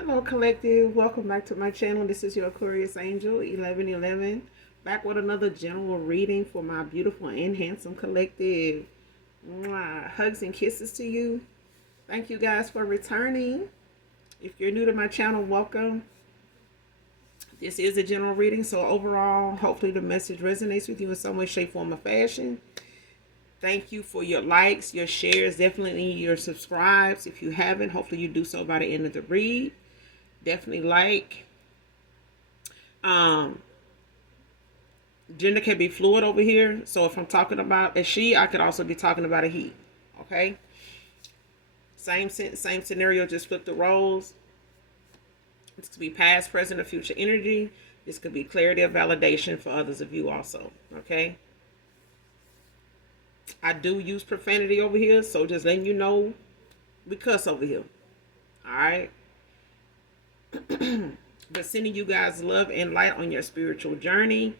Hello, collective. Welcome back to my channel. This is your Aquarius Angel 1111, back with another general reading for my beautiful and handsome collective. Mwah. Hugs and kisses to you. Thank you guys for returning. If you're new to my channel, welcome. This is a general reading, so overall, hopefully the message resonates with you in some way, shape, form, or fashion. Thank you for your likes, your shares, definitely your subscribes. If you haven't, hopefully you do so by the end of the read. Definitely like. Um, Gender can be fluid over here. So if I'm talking about a she, I could also be talking about a he. Okay. Same scenario, just flip the roles. This could be past, present, or future energy. This could be clarity or validation for others of you also. Okay. I do use profanity over here, so just letting you know we cuss over here. All right. But sending you guys love and light on your spiritual journey.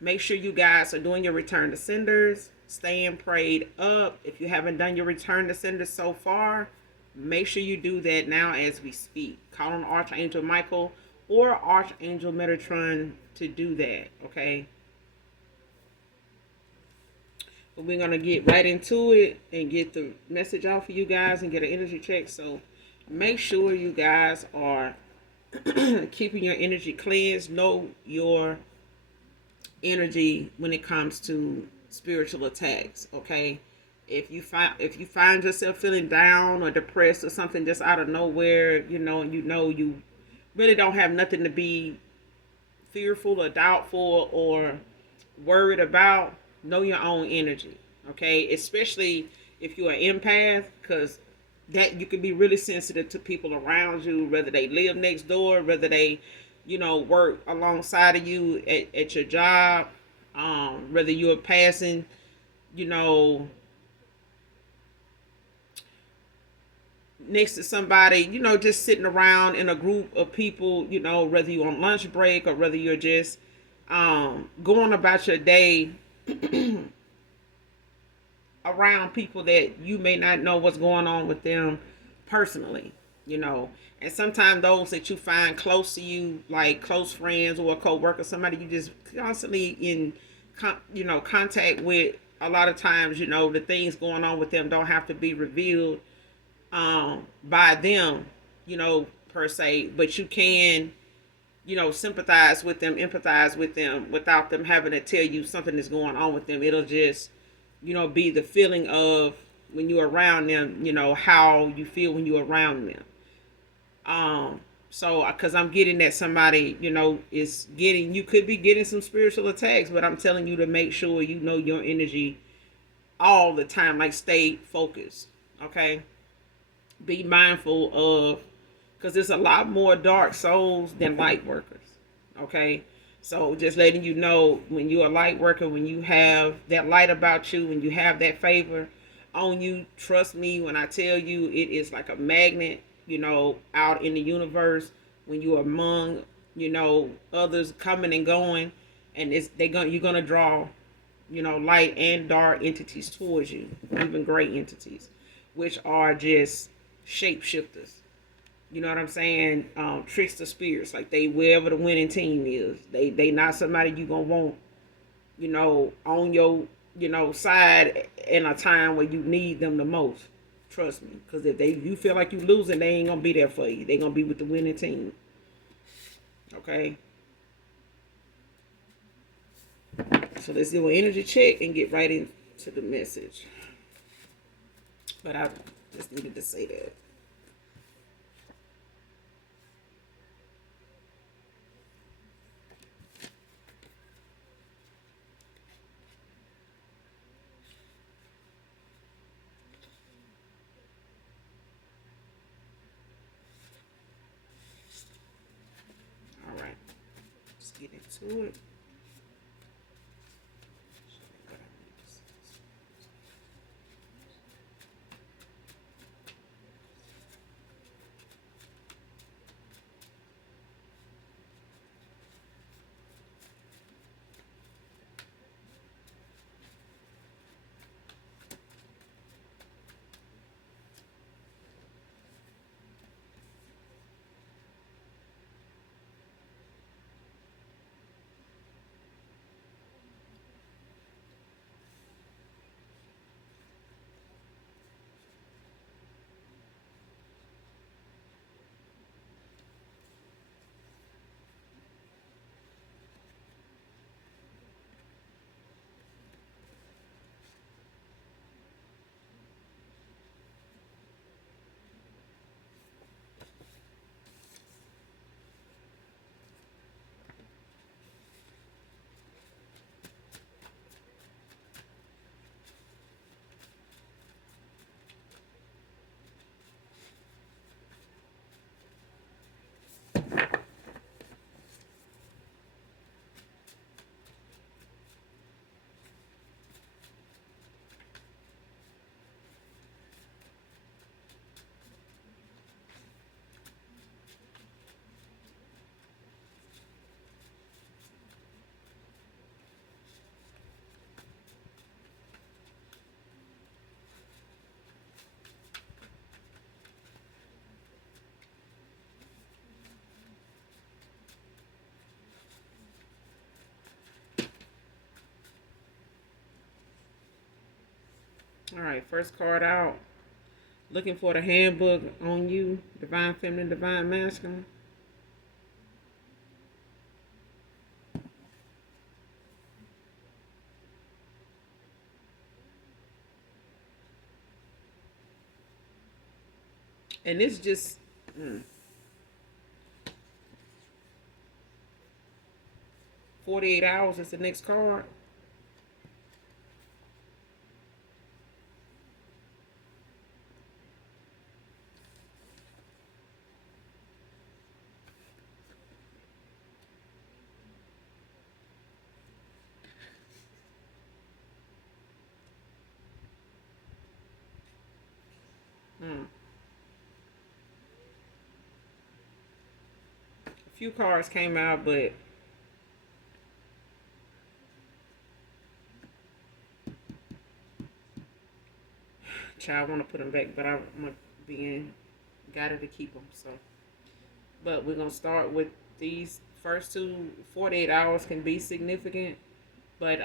Make sure you guys are doing your return to senders, staying prayed up. If you haven't done your return to senders so far, make sure you do that now as we speak. Call on Archangel Michael or Archangel Metatron to do that, okay? But we're going to get right into it and get the message out for you guys and get an energy check. So make sure you guys are keeping your energy cleansed. Know your energy when it comes to spiritual attacks. Okay, if you find yourself feeling down or depressed or something just out of nowhere, and you really don't have nothing to be fearful or doubtful or worried about, know your own energy. Okay, especially if you're an empath, because that you can be really sensitive to people around you, whether they live next door, whether they work alongside of you at your job, whether you're passing, you know, next to somebody, just sitting around in a group of people, whether you're on lunch break or whether you're just going about your day around people that you may not know what's going on with them personally, and sometimes those that you find close to you, like close friends or a co-worker, somebody you just constantly in contact with, a lot of times, the things going on with them don't have to be revealed by them, per se, but you can, sympathize with them, empathize with them without them having to tell you something is going on with them. It'll just, be the feeling of when you're around them, how you feel when you're around them. So, because I'm getting that somebody, is getting, you could be getting some spiritual attacks, but I'm telling you to make sure you know your energy all the time, like stay focused. Okay. Be mindful of, because there's a lot more dark souls than light workers. Okay. So just letting you know, when you're a light worker, when you have that light about you, when you have that favor on you, trust me when I tell you, it is like a magnet, out in the universe, when you're among, others coming and going, and you're gonna draw, light and dark entities towards you, even gray entities, which are just shapeshifters. You know what I'm saying? Trickster spirits, like they wherever the winning team is, they not somebody you gonna want, on your, side in a time where you need them the most. Trust me, because if you feel like you losing, they ain't gonna be there for you. They gonna be with the winning team. Okay. So let's do an energy check and get right into the message. But I just needed to say that. All right. Let's get into it. All right, first card out. Looking for the handbook on you, divine feminine, divine masculine. And it's just 48 hours is the next card. Hmm. A few cards came out, but child want to put them back, but I'm being guided to keep them. So, but we're gonna start with these first two. 48 hours can be significant, but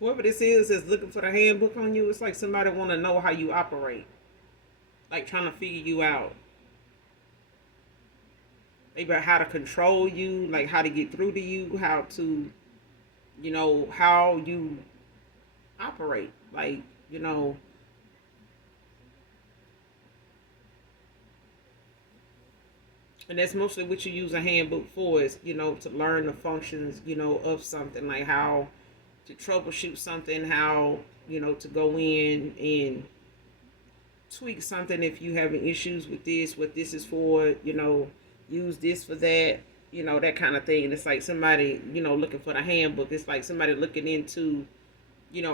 whoever this is looking for the handbook on you. It's like somebody want to know how you operate, like trying to figure you out. Maybe how to control you, like how to get through to you, how to, how you operate. Like, you know, and that's mostly what you use a handbook for is, to learn the functions, of something, like how to troubleshoot something, how, to go in and tweak something if you having issues with this, what this is for, use this for that, that kind of thing. And it's like somebody, looking for the handbook. It's like somebody looking into,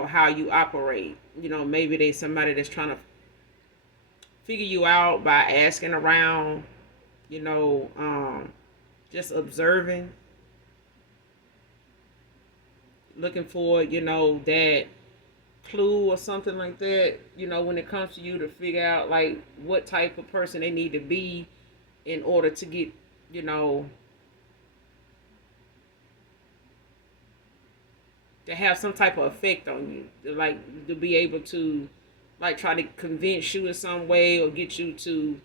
how you operate. Maybe they somebody that's trying to figure you out by asking around, you know, um, just observing, looking for, that clue or something like that, when it comes to you to figure out like what type of person they need to be in order to get, you know, to have some type of effect on you, like to be able to like try to convince you in some way or get you to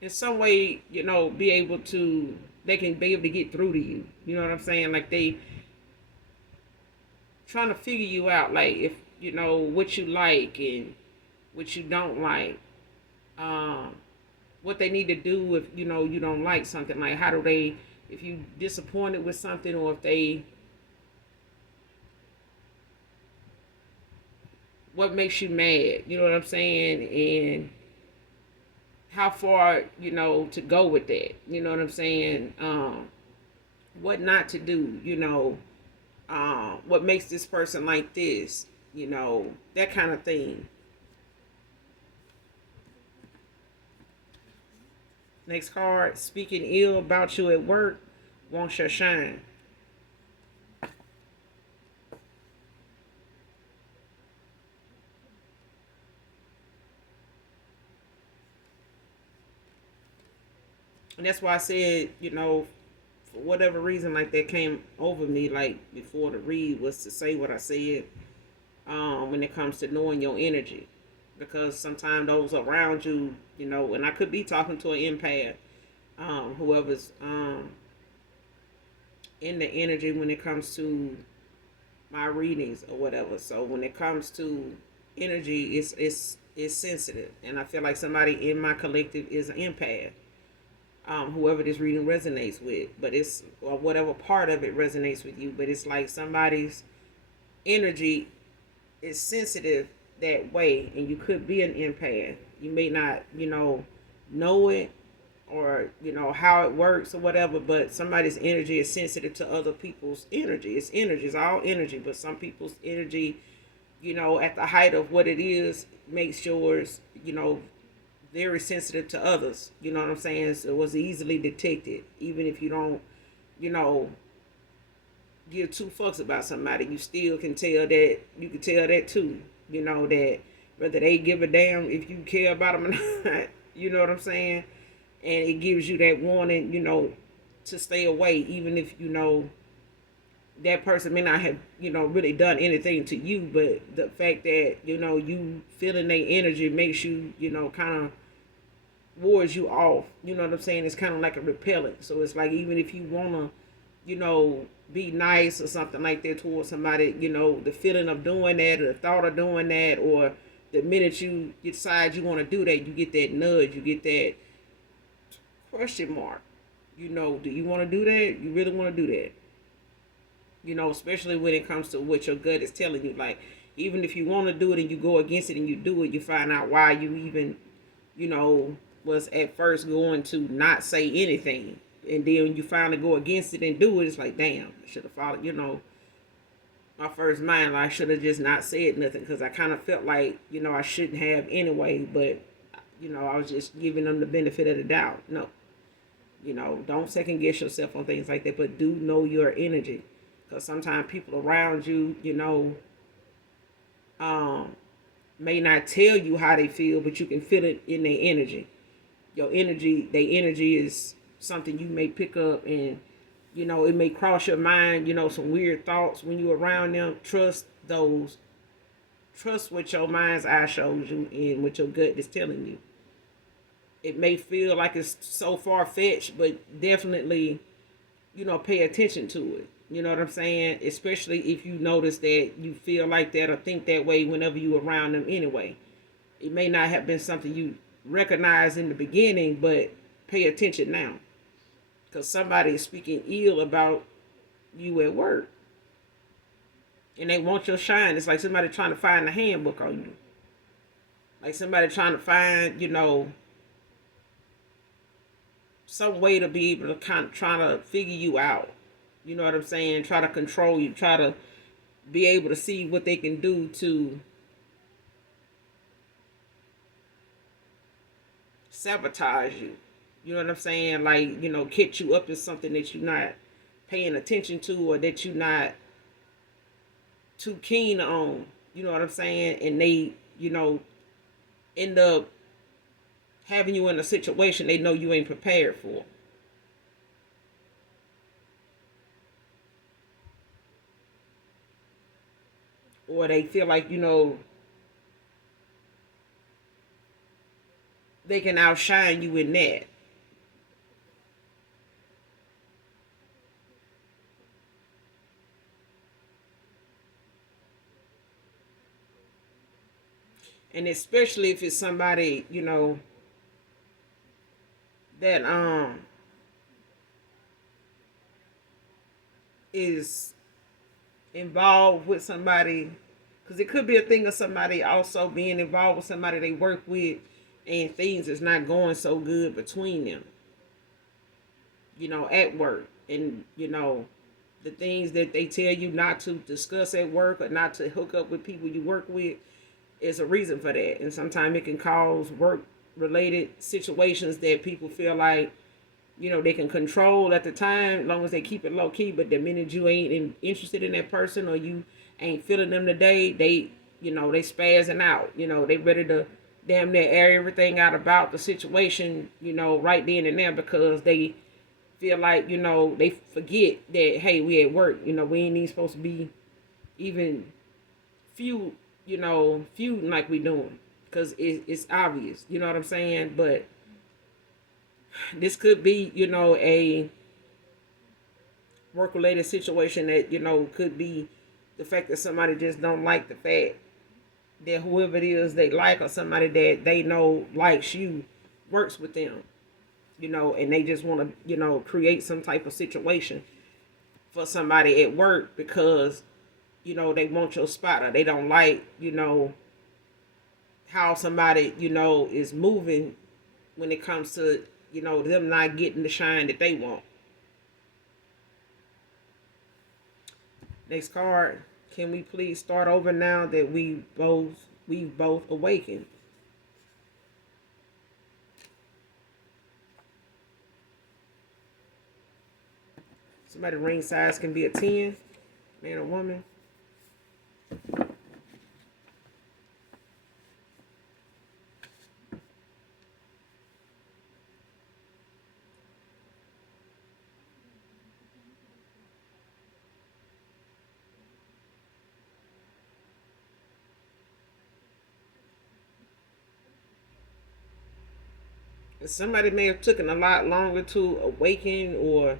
in some way, be able to they can be able to get through to you. You know what I'm saying? Like they trying to figure you out, like if what you like and what you don't like, um, what they need to do if you don't like something. Like how do they, if you disappointed with something, or if they, what makes you mad? You know what I'm saying? And how far to go with that? You know what I'm saying? What not to do? What makes this person like this? That kind of thing. Next card, speaking ill about you at work wants your shine. And that's why I said, for whatever reason, like that came over me, like before the read, was to say what I said when it comes to knowing your energy. Because sometimes those around you, and I could be talking to an empath, whoever's in the energy when it comes to my readings or whatever. So when it comes to energy is sensitive, and I feel like somebody in my collective is an empath. Whoever this reading resonates with, but it's or whatever part of it resonates with you, but it's like somebody's energy is sensitive that way, and you could be an empath. You may not, know it or how it works or whatever, but somebody's energy is sensitive to other people's energy. It's energy, it's all energy, but some people's energy, at the height of what it is, makes yours, very sensitive to others. You know what I'm saying? So it was easily detected, even if you don't, you know, give two fucks about somebody. You still can tell that. You can tell that too. That whether they give a damn if you care about them or not. You know what I'm saying? And it gives you that warning. To stay away, even if that person may not have really done anything to you, but the fact that you feeling their energy makes you kind of wards you off. You know what I'm saying? It's kind of like a repellent. So it's like even if you wanna be nice or something like that towards somebody, the feeling of doing that or the thought of doing that, or the minute you decide you want to do that, you get that nudge, you get that question mark. Do you want to do that? You really want to do that? Especially when it comes to what your gut is telling you. Like, even if you want to do it and you go against it and you do it, you find out why you even, was at first going to not say anything. And then when you finally go against it and do it, it's like, damn, I should have followed, my first mind. Like, I should have just not said nothing because I kind of felt like, I shouldn't have anyway. But, I was just giving them the benefit of the doubt. No. Don't second guess yourself on things like that, but do know your energy. Because sometimes people around you, may not tell you how they feel, but you can feel it in their energy. Their energy is something you may pick up, and it may cross your mind, some weird thoughts when you're around them. Trust those. Trust what your mind's eye shows you and what your gut is telling you. It may feel like it's so far-fetched, but definitely, pay attention to it. You know what I'm saying? Especially if you notice that you feel like that or think that way whenever you around them anyway. It may not have been something you recognized in the beginning, but pay attention now. Because somebody is speaking ill about you at work. And they want your shine. It's like somebody trying to find a handbook on you. Like somebody trying to find, some way to be able to kind of try to figure you out. You know what I'm saying? Try to control you. Try to be able to see what they can do to sabotage you. You know what I'm saying? Like, catch you up to something that you're not paying attention to or that you're not too keen on. You know what I'm saying? And they, end up having you in a situation they know you ain't prepared for. Or they feel like, they can outshine you in that. And especially if it's somebody, that is involved with somebody, because it could be a thing of somebody also being involved with somebody they work with, and things is not going so good between them, at work. And the things that they tell you not to discuss at work or not to hook up with people you work with is a reason for that. And sometimes it can cause work related situations that people feel like they can control at the time, as long as they keep it low key. But the minute you ain't interested in that person, or you ain't feeling them today, they they spazzing out. They ready to damn near air everything out about the situation, right then and there, because they feel like they forget that, hey, we at work. We ain't even supposed to be even feuding like we doing, because it's obvious. You know what I'm saying? But this could be, a work related situation that, could be the fact that somebody just don't like the fact that whoever it is they like, or somebody that they know likes you, works with them, and they just want to, create some type of situation for somebody at work because, they want your spot, or they don't like, how somebody, is moving when it comes to, them not getting the shine that they want. Next card. Can we please start over now that we've both awakened? Somebody ring size can be a 10, man or woman. Somebody may have taken a lot longer to awaken, or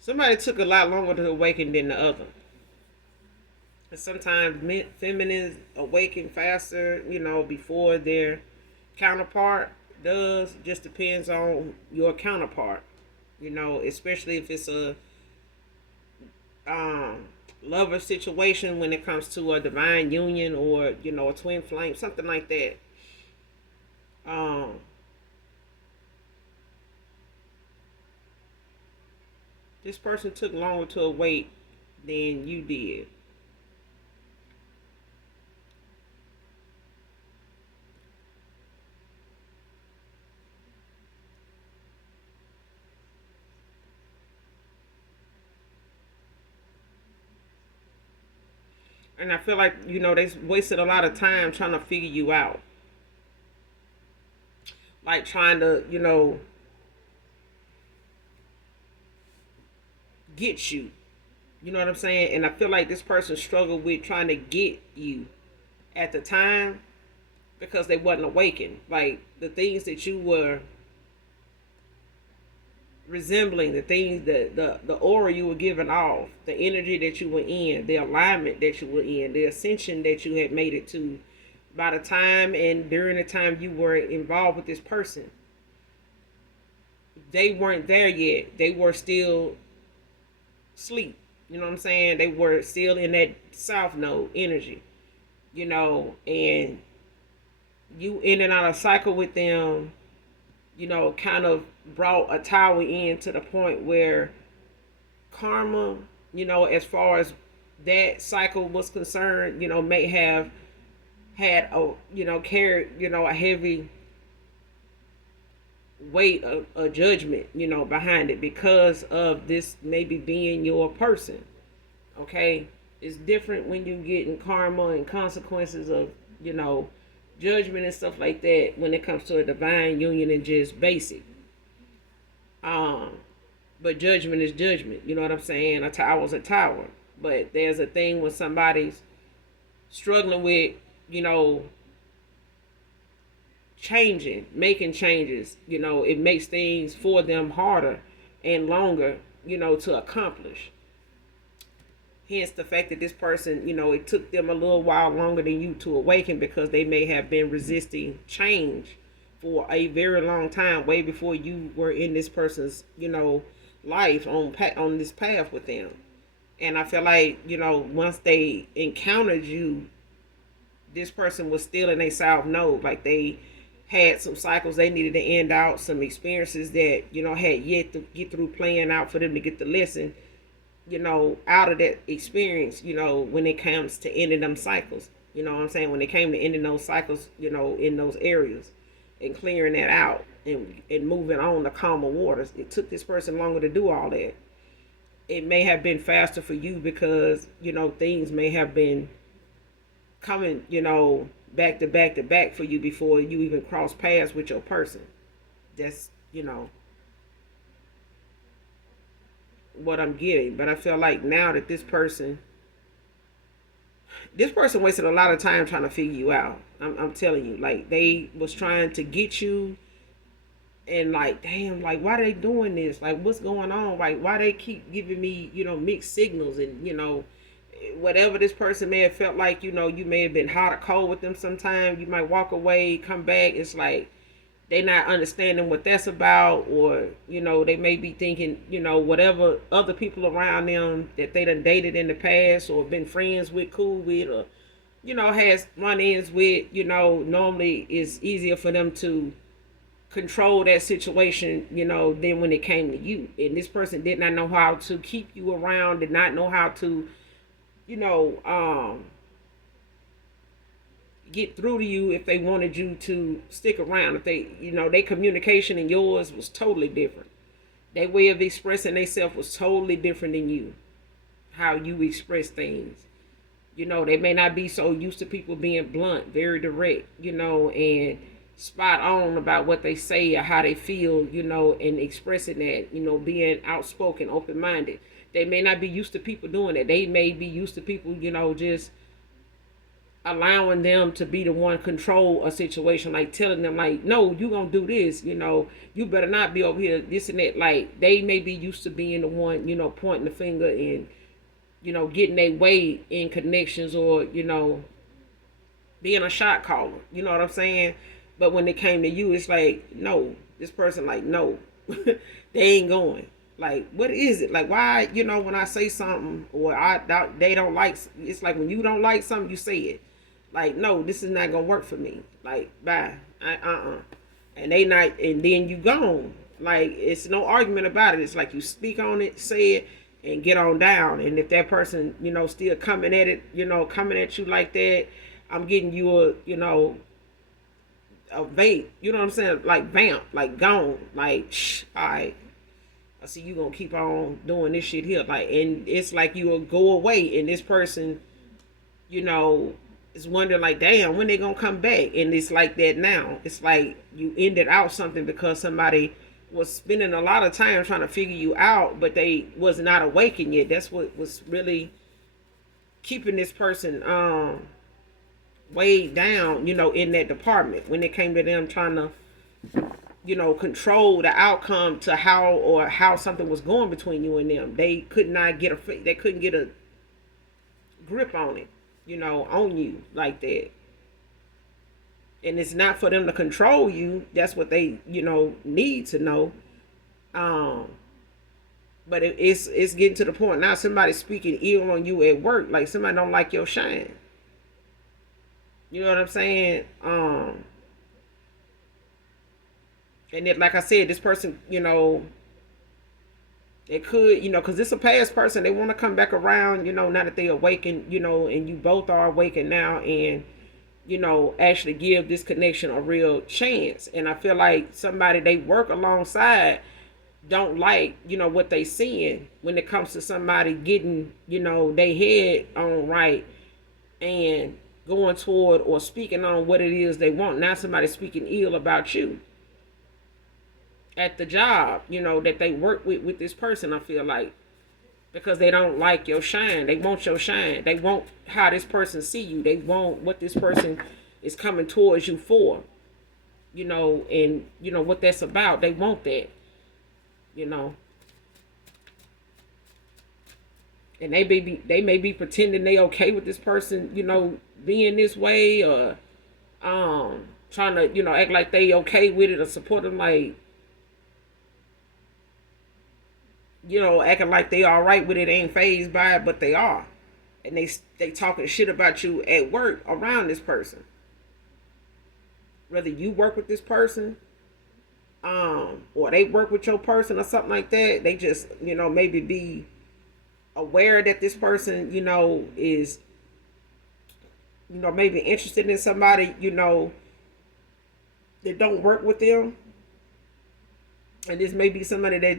somebody took a lot longer to awaken than the other. And sometimes feminines awaken faster, before their counterpart does. Just depends on your counterpart, especially if it's a lover situation, when it comes to a divine union, or a twin flame, something like that. This person took longer to awake than you did. And I feel like, they wasted a lot of time trying to figure you out. Like trying to, get you. You know what I'm saying? And I feel like this person struggled with trying to get you at the time because they wasn't awakened. Like the things that you were resembling, the things that the aura you were giving off, the energy that you were in, the alignment that you were in, the ascension that you had made it to by the time and during the time you were involved with this person. They weren't there yet. They were still asleep. You know what I'm saying? They were still in that south node energy. And you in and out of cycle with them, kind of brought a tower in to the point where karma, as far as that cycle was concerned, may have had carried, a heavy weight of a judgment, behind it because of this maybe being your person. Okay? It's different when you get in karma and consequences of, judgment and stuff like that when it comes to a divine union and just basic. But judgment is judgment. You know what I'm saying? A tower's a tower. But there's a thing when somebody's struggling with, changing, making changes, it makes things for them harder and longer, to accomplish. Hence the fact that this person, it took them a little while longer than you to awaken because they may have been resisting change for a very long time, way before you were in this person's, life on this path with them. And I feel like, once they encountered you, this person was still in a south node. Like they had some cycles they needed to end out, some experiences that, had yet to get through playing out for them to get the lesson, out of that experience, when it comes to ending them cycles. You know what I'm saying? When it came to ending those cycles, in those areas and clearing that out and moving on to calmer waters. It took this person longer to do all that. It may have been faster for you because, things may have been coming, back to back to back for you before you even cross paths with your person. That's, what I'm getting. But I feel like now that this person wasted a lot of time trying to figure you out. I'm telling you, like they was trying to get you and like, damn, like why they doing this? Like what's going on? Like why they keep giving me, mixed signals, and whatever this person may have felt like, you may have been hot or cold with them sometime. You might walk away, come back, it's like they not understanding what that's about, or they may be thinking, whatever other people around them that they done dated in the past or been friends with, cool with, or has run-ins with, normally it's easier for them to control that situation, than when it came to you. And this person did not know how to keep you around, did not know how to, you know, um, get through to you if they wanted you to stick around. If they, their communication and yours was totally different. Their way of expressing themselves was totally different than you. How you express things. They may not be so used to people being blunt, very direct, and spot on about what they say or how they feel, and expressing that, being outspoken, open minded. They may not be used to people doing that. They may be used to people, just allowing them to be the one control a situation, like telling them like, no, you gonna do this, you better not be over here, this and that. Like they may be used to being the one, pointing the finger and, getting their way in connections, or, being a shot caller. You know what I'm saying? But when it came to you, it's like, no, this person like, no, they ain't going. Like, what is it? Like, why, when I say something or they don't like, it's like when you don't like something, you say it. Like, no, this is not gonna work for me. Like, bye. And they not, and then you gone. Like, it's no argument about it. It's like you speak on it, say it, and get on down. And if that person, still coming at it, coming at you like that, I'm getting you a vape. You know what I'm saying? Like vamp, like gone. Like, alright. I see you gonna keep on doing this shit here. Like, and it's like you will go away, and this person, is wondering like, damn, when they gonna come back? And it's like that now. It's like you ended out something because somebody was spending a lot of time trying to figure you out, but they was not awakened yet. That's what was really keeping this person weighed down, in that department, when it came to them trying to, control the outcome to how something was going between you and them. They could not get they couldn't get a grip on it, on you like that. And it's not for them to control you. That's what they, need to know. But it's getting to the point now. Somebody speaking ill on you at work, like somebody don't like your shine. You know what I'm saying? And it, like I said, this person, it could, because it's a past person. They want to come back around, now that they awaken, and you both are awakened now, and actually give this connection a real chance. And I feel like somebody they work alongside don't like, what they seeing when it comes to somebody getting, they head on right and going toward or speaking on what it is they want. Now somebody speaking ill about you at the job, that they work with this person, I feel like. Because they don't like your shine. They want your shine. They want how this person see you. They want what this person is coming towards you for. And what that's about. They want that. And they may be pretending they okay with this person, being this way, or trying to, act like they okay with it or support them, like, acting like they all right with it, ain't phased by it, but they are. And they talking shit about you at work around this person. Whether you work with this person, or they work with your person or something like that, they just, maybe be aware that this person, is, maybe interested in somebody, that don't work with them. And this may be somebody that,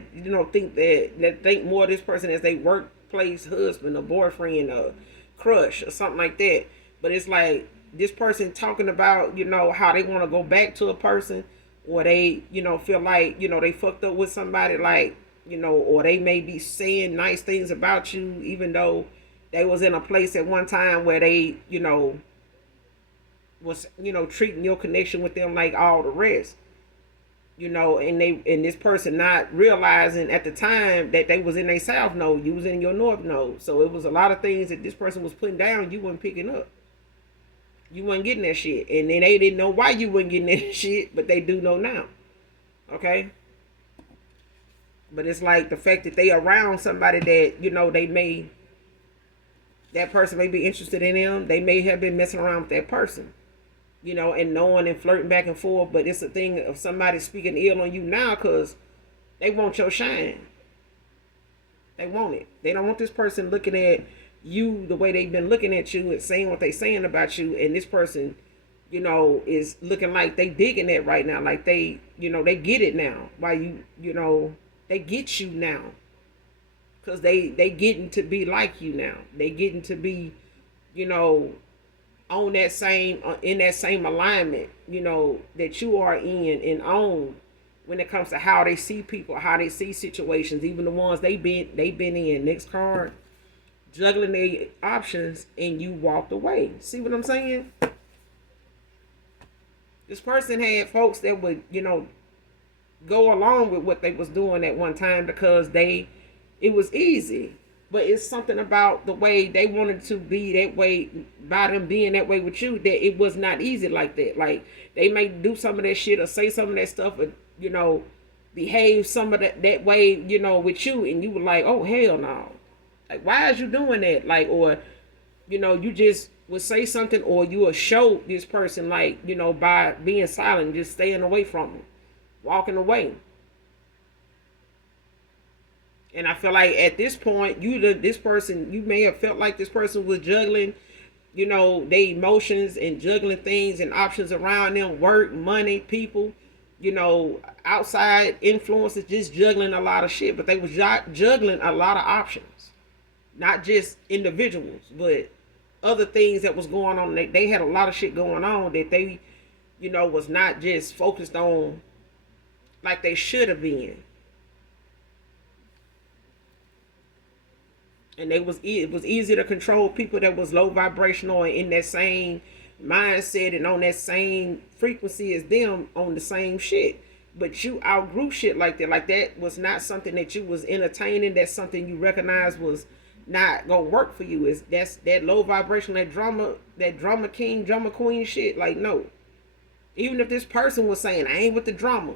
think more of this person as they workplace husband or boyfriend or crush or something like that. But it's like this person talking about, how they want to go back to a person, or they, feel like, they fucked up with somebody, like, or they may be saying nice things about you, even though they was in a place at one time where they, was, treating your connection with them like all the rest. and this person not realizing at the time that they was in their south node, you was in your north node. So it was a lot of things that this person was putting down, you weren't picking up. You wasn't getting that shit. And then they didn't know why you wasn't getting that shit, but they do know now. Okay? But it's like the fact that they around somebody that, that person may be interested in them. They may have been messing around with that person, and knowing and flirting back and forth. But it's a thing of somebody speaking ill on you now because they want your shine. They want it. They don't want this person looking at you the way they've been looking at you and saying what they saying about you. And this person, is looking like they digging that right now. Like they get it now. Why they get you now. Because they getting to be like you now. They getting to be, on that same, in that same alignment, that you are in and on when it comes to how they see people, how they see situations, even the ones they've been in. Next card, juggling their options, and you walked away. See what I'm saying? This person had folks that would, go along with what they was doing at one time because it was easy. But it's something about the way they wanted to be that way, by them being that way with you, that it was not easy like that. Like, they may do some of that shit or say some of that stuff, or, behave some of that way, with you, and you were like, oh, hell no. Like, why is you doing that? Like, or, you just would say something, or you would show this person, like, by being silent, just staying away from them, walking away. And I feel like at this point, this person, you may have felt like this person was juggling, their emotions and juggling things and options around them, work, money, people, outside influences, just juggling a lot of shit. But they was juggling a lot of options, not just individuals, but other things that was going on. They had a lot of shit going on that they, was not just focused on like they should have been. And it was easy to control people that was low vibrational and in that same mindset and on that same frequency as them, on the same shit. But you outgrew shit like that. Like, that was not something that you was entertaining. That's something you recognized was not gonna work for you. That's that low vibration, that drama king, drama queen shit. Like, no. Even if this person was saying, I ain't with the drama,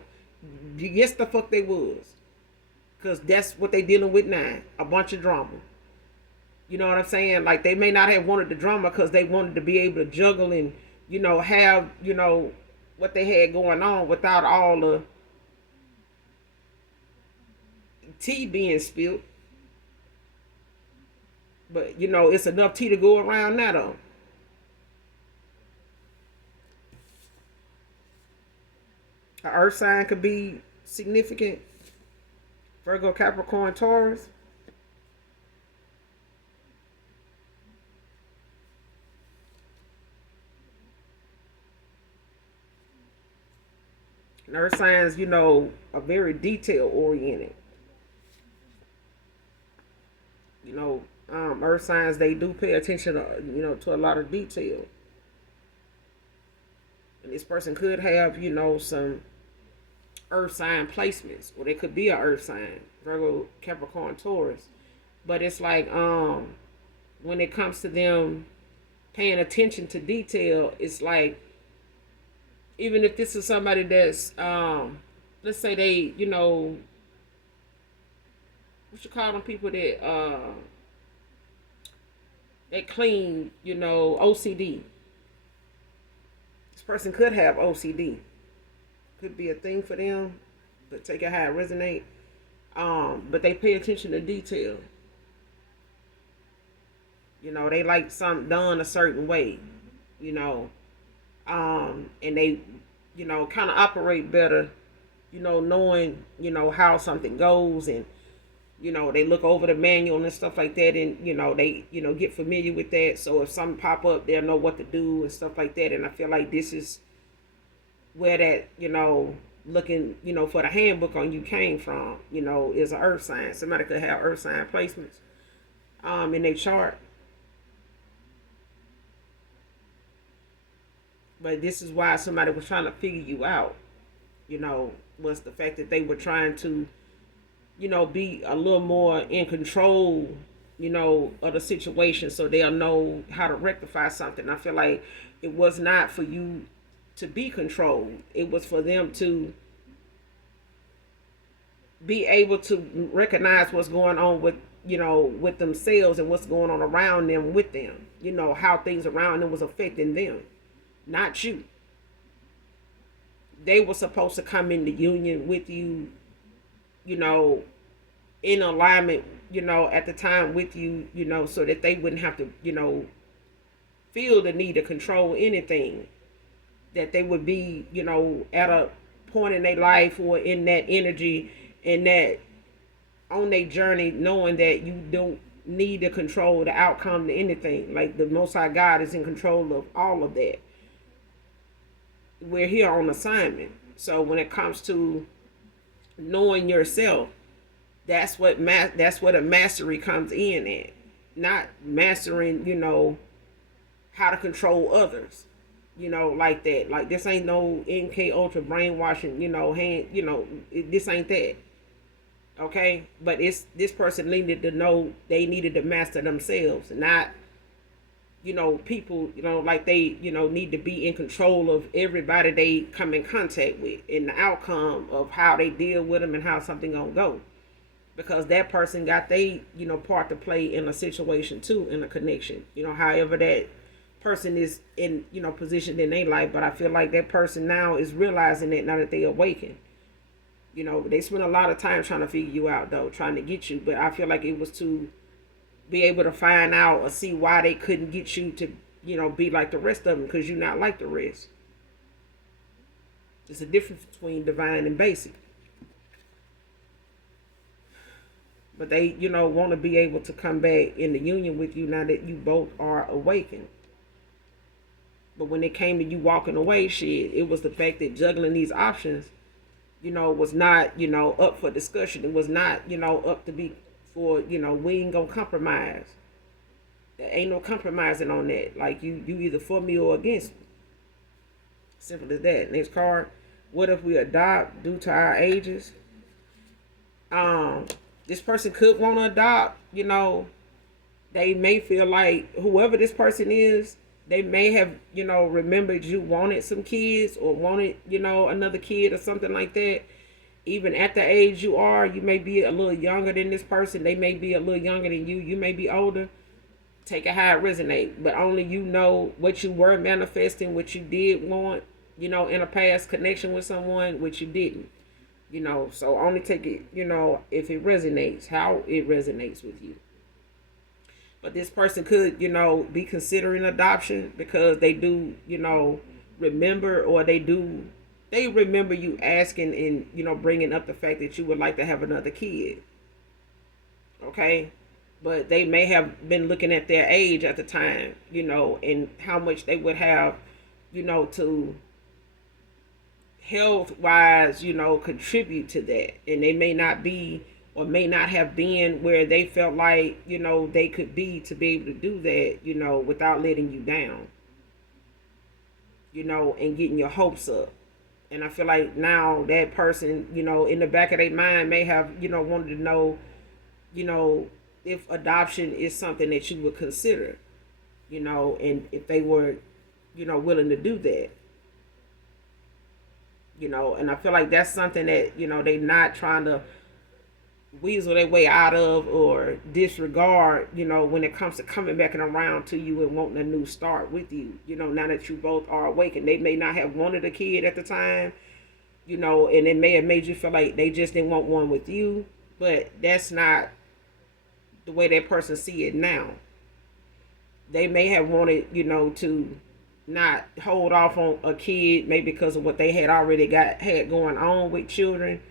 yes the fuck they was. Because that's what they dealing with now. A bunch of drama. You know what I'm saying? Like, they may not have wanted the drama because they wanted to be able to juggle and, have, what they had going on without all the tea being spilled. But, it's enough tea to go around now, though. An earth sign could be significant. Virgo, Capricorn, Taurus. And earth signs, are very detail oriented. Earth signs, they do pay attention to, to a lot of detail. And this person could have, some earth sign placements, or they could be an earth sign, Virgo, Capricorn, Taurus. But it's like, when it comes to them paying attention to detail, it's like, even if this is somebody that's, let's say they, what you call them, people that, that clean, OCD. This person could have OCD. Could be a thing for them, but take it how it resonate. But they pay attention to detail. They like something done a certain way, and they, kind of operate better, knowing, how something goes, and, they look over the manual and stuff like that, and, they, get familiar with that. So if something pop up, they'll know what to do and stuff like that. And I feel like this is where that, looking, for the handbook on you came from, is an earth sign. Somebody could have earth sign placements, in their chart. But this is why somebody was trying to figure you out, was the fact that they were trying to, be a little more in control, of the situation, so they'll know how to rectify something. I feel like it was not for you to be controlled. It was for them to be able to recognize what's going on with themselves and what's going on around them with them. How things around them was affecting them, not you. They were supposed to come into union with you, you know, in alignment, at the time with you, so that they wouldn't have to, feel the need to control anything. That they would be, at a point in their life or in that energy and that on their journey, knowing that you don't need to control the outcome to anything. Like the Most High God is in control of all of that. We're here on assignment. So when it comes to knowing yourself, that's what a mastery comes in at. Not mastering, how to control others. Like that. Like this ain't no MK Ultra brainwashing, this ain't that. Okay? But this person needed to know they needed to master themselves, not people, like they, need to be in control of everybody they come in contact with and the outcome of how they deal with them and how something gonna go. Because that person got they, part to play in a situation too, in a connection. However that person is in, positioned in their life. But I feel like that person now is realizing that now that they awaken. They spend a lot of time trying to figure you out though, trying to get you. But I feel like it was to be able to find out or see why they couldn't get you to, be like the rest of them, because you're not like the rest. There's a difference between divine and basic. But they, want to be able to come back in the union with you now that you both are awakened. But when it came to you walking away, shit, it was the fact that juggling these options, was not, up for discussion. It was not, up to be for, we ain't gonna compromise. There ain't no compromising on that. Like you either for me or against me. Simple as that. Next card. What if we adopt due to our ages? This person could want to adopt, they may feel like whoever this person is, they may have, remembered you wanted some kids or wanted, another kid or something like that. Even at the age you are, you may be a little younger than this person. They may be a little younger than you. You may be older. Take it how it resonates. But only you know what you were manifesting, what you did want, in a past connection with someone, which you didn't. So only take it, if it resonates, how it resonates with you. But this person could, be considering adoption because they do, remember, or they remember you asking and, bringing up the fact that you would like to have another kid. Okay? But they may have been looking at their age at the time, and how much they would have, to health wise, contribute to that. And they may not be or may not have been where they felt like, they could be to be able to do that, without letting you down, and getting your hopes up. And I feel like now that person, in the back of their mind may have, wanted to know, if adoption is something that you would consider, and if they were, willing to do that. And I feel like that's something that, they're not trying to weasel their way out of or disregard, when it comes to coming back and around to you and wanting a new start with you, now that you both are awakened. They may not have wanted a kid at the time, and it may have made you feel like they just didn't want one with you, but that's not the way that person see it now. They may have wanted, to not hold off on a kid, maybe because of what they had already had going on with children,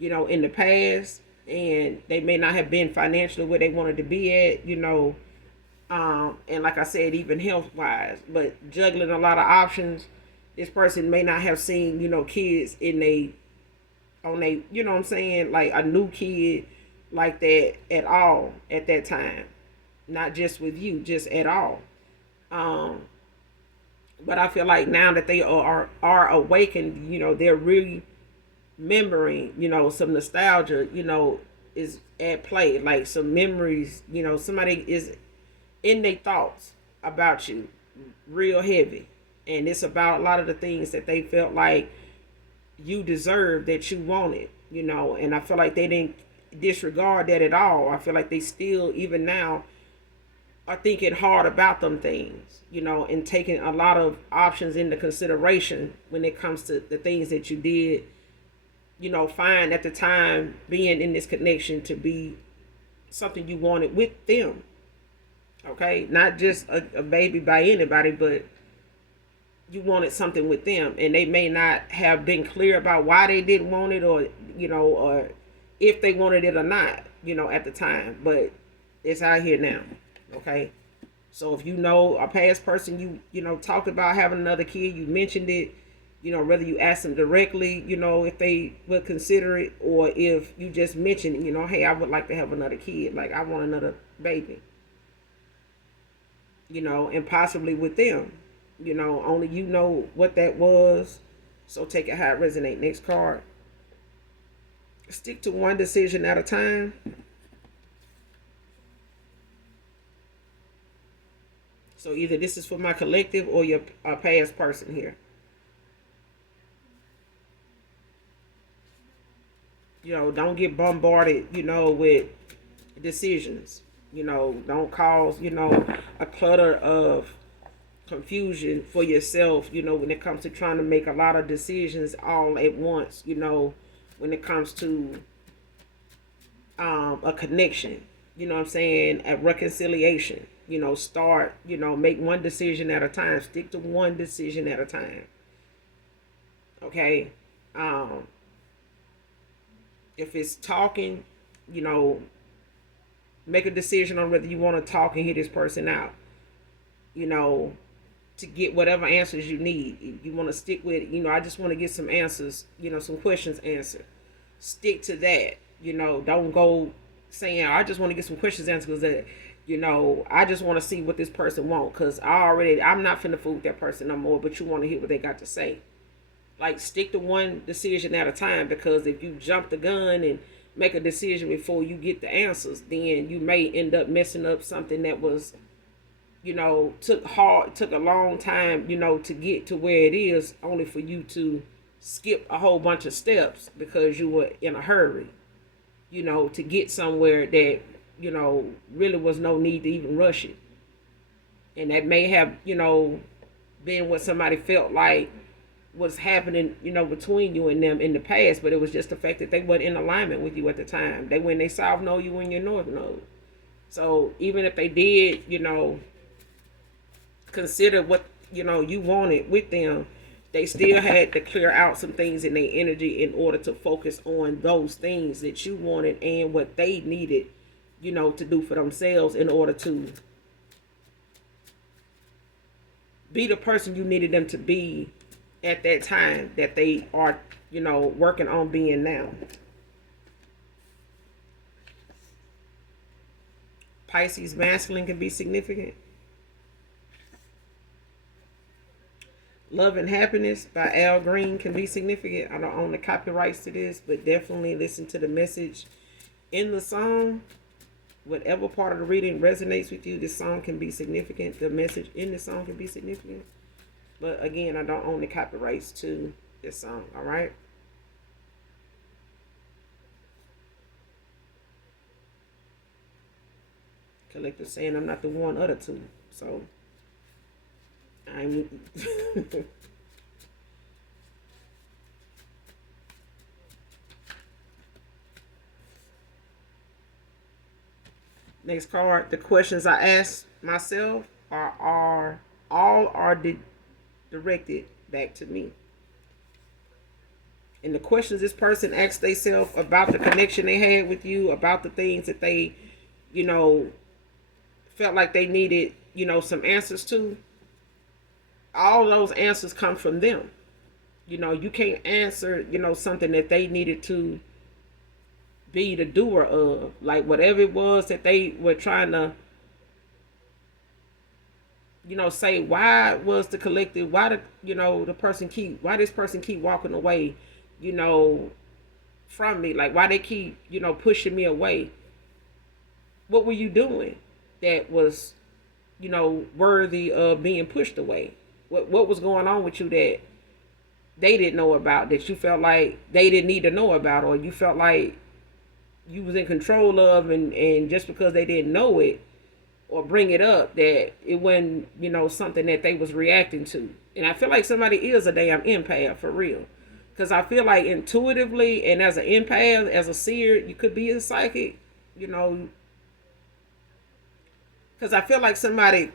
in the past, and they may not have been financially where they wanted to be at, and like I said, even health wise, but juggling a lot of options. This person may not have seen, kids in on a, what I'm saying, like a new kid like that at all at that time, not just with you, just at all. But I feel like now that they are awakened, they're really remembering, some nostalgia, is at play. Like some memories, somebody is in their thoughts about you real heavy. And it's about a lot of the things that they felt like you deserved, that you wanted, and I feel like they didn't disregard that at all. I feel like they still, even now, are thinking hard about them things, and taking a lot of options into consideration when it comes to the things that you did, find at the time being in this connection to be something you wanted with them. Okay, not just a baby by anybody, but you wanted something with them, and they may not have been clear about why they didn't want it, or if they wanted it or not, at the time. But it's out here now. Okay, so if you know a past person, you talked about having another kid, you mentioned it, whether you ask them directly, if they would consider it, or if you just mentioned, hey, I would like to have another kid, like I want another baby, and possibly with them, only you know what that was. So take it how it resonate. Next card. Stick to one decision at a time. So either this is for my collective or your past person here. Don't get bombarded, with decisions. Don't cause, a clutter of confusion for yourself, when it comes to trying to make a lot of decisions all at once, when it comes to a connection, what I'm saying, a reconciliation, start, make one decision at a time, stick to one decision at a time. Okay. If it's talking, make a decision on whether you want to talk and hear this person out, to get whatever answers you need. You want to stick with, I just want to get some answers, some questions answered. Stick to that. Don't go saying, I just want to get some questions answered because that, I just want to see what this person wants, because I'm not finna fool with that person no more, but you want to hear what they got to say. Like, stick to one decision at a time, because if you jump the gun and make a decision before you get the answers, then you may end up messing up something that was, took a long time, to get to where it is, only for you to skip a whole bunch of steps because you were in a hurry, to get somewhere that, really was no need to even rush it. And that may have, been what somebody felt like was happening, between you and them in the past, but it was just the fact that they weren't in alignment with you at the time. They when they south node, you were in your north node. So even if they did, consider what, you wanted with them, they still had to clear out some things in their energy in order to focus on those things that you wanted and what they needed, to do for themselves in order to be the person you needed them to be at that time that they are, working on being now. Pisces masculine can be significant. Love and Happiness by Al Green can be significant. I don't own the copyrights to this, but definitely listen to the message in the song. Whatever part of the reading resonates with you, this song can be significant. The message in the song can be significant. But again, I don't own the copyrights to this song, all right? Collective saying I'm not the one other two. So, I'm... Next card, the questions I ask myself are directed back to me. And the questions this person asks themselves about the connection they had with you, about the things that they, felt like they needed, some answers to, all those answers come from them. You can't answer, something that they needed to be the doer of. Like whatever it was that they were trying to, say, why was the collective, why the, the person keep, why this person keep walking away, from me? Like, why they keep, pushing me away? What were you doing that was, worthy of being pushed away? What was going on with you that they didn't know about, that you felt like they didn't need to know about, or you felt like you was in control of, and just because they didn't know it or bring it up, that it wasn't, something that they was reacting to. And I feel like somebody is a damn empath for real. Because I feel like intuitively, and as an empath, as a seer, you could be a psychic, you know. Because I feel like somebody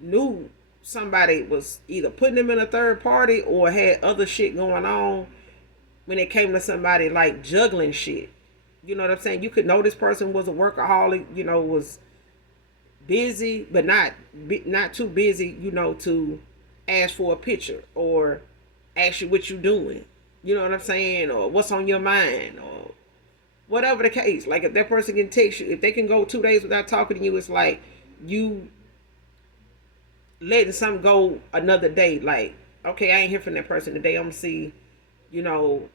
knew somebody was either putting them in a third party or had other shit going on when it came to somebody like juggling shit. You know what I'm saying? You could know this person was a workaholic, was busy, but not too busy, to ask for a picture or ask you what you doing. You know what I'm saying? Or what's on your mind, or whatever the case. Like, if that person can text you, if they can go 2 days without talking to you, it's like you letting something go another day. Like, okay, I ain't hear from that person today. I'm gonna see, you know,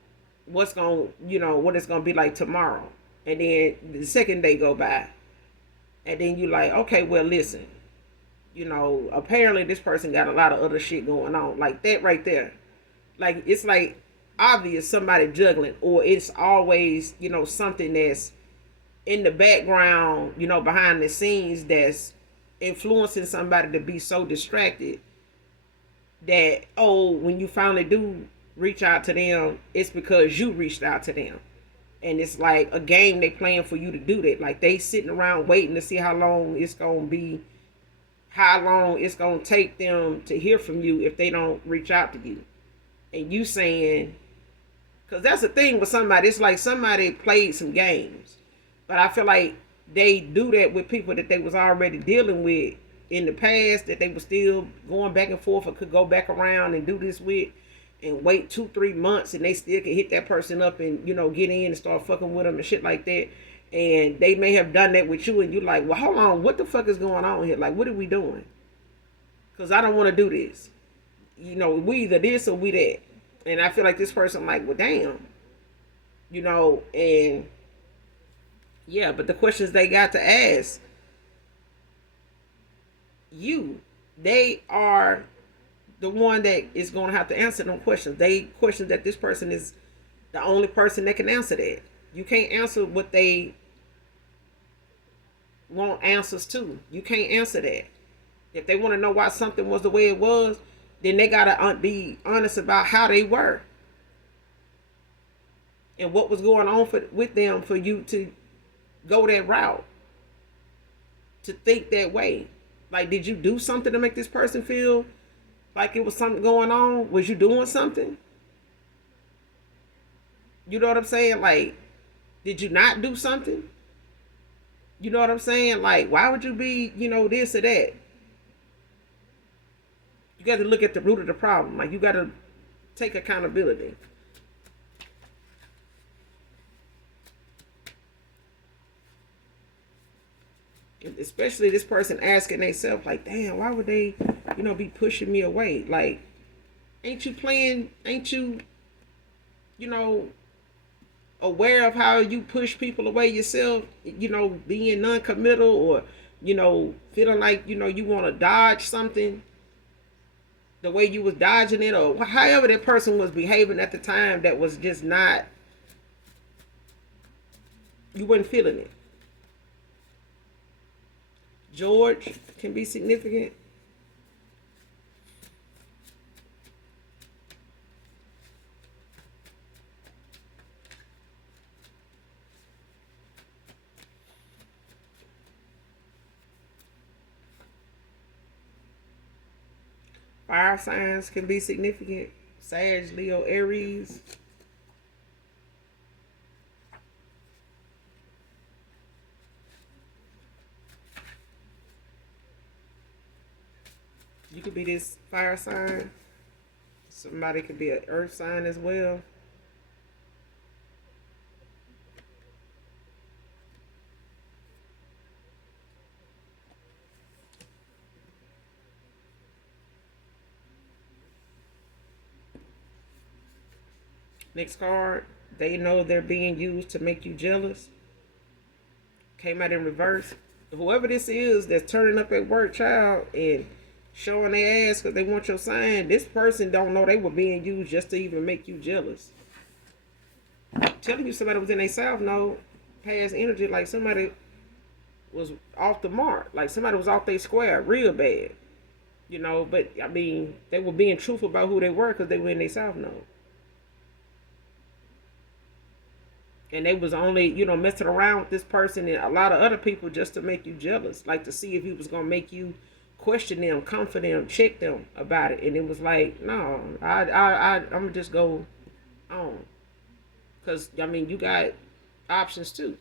what it's gonna be like tomorrow. And then the second day go by. And then you like, okay, well, listen, apparently this person got a lot of other shit going on. Like that right there. Like, it's like obvious somebody juggling, or it's always, something that's in the background, behind the scenes, that's influencing somebody to be so distracted that, oh, when you finally do reach out to them, it's because you reached out to them. And it's like a game they playing for you to do that. Like, they sitting around waiting to see how long it's going to take them to hear from you if they don't reach out to you. And you saying, because that's the thing with somebody, it's like somebody played some games. But I feel like they do that with people that they was already dealing with in the past, that they were still going back and forth or could go back around and do this with, and wait 2-3 months, and they still can hit that person up and, get in and start fucking with them and shit like that. And they may have done that with you, and you're like, well, hold on, what the fuck is going on here? Like, what are we doing? Because I don't want to do this. We either this or we that. And I feel like this person like, well, damn. And yeah, but the questions they got to ask you, they are the one that is going to have to answer them questions. They question that this person is the only person that can answer that. You can't answer what they want answers to. You can't answer that. If they want to know why something was the way it was, then they got to be honest about how they were and what was going on with them for you to go that route, to think that way. Like, did you do something to make this person feel like it was something going on? Was you doing something? You know what I'm saying? Like, did you not do something? You know what I'm saying? Like, why would you be, this or that? You got to look at the root of the problem. Like, you got to take accountability. Especially this person asking themselves, like, damn, why would they, be pushing me away? Like, ain't you, aware of how you push people away yourself, being non-committal, or, feeling like, you want to dodge something the way you was dodging it, or however that person was behaving at the time, that was just not, you wasn't feeling it. George can be significant. Fire signs can be significant. Sag, Leo, Aries. You could be this fire sign. Somebody could be an earth sign as well. Next card. They know they're being used to make you jealous. Came out in reverse. Whoever this is that's turning up at work, child, and showing their ass because they want your sign, this person don't know they were being used just to even make you jealous. Telling you somebody was in a south node, past energy, like somebody was off the mark, like somebody was off their square real bad. But I mean, they were being truthful about who they were because they were in their south node. And they was only, messing around with this person and a lot of other people just to make you jealous, like to see if he was gonna make you question them, comfort them, check them about it. And it was like, no, I'm gonna just go on, because I mean, you got options too.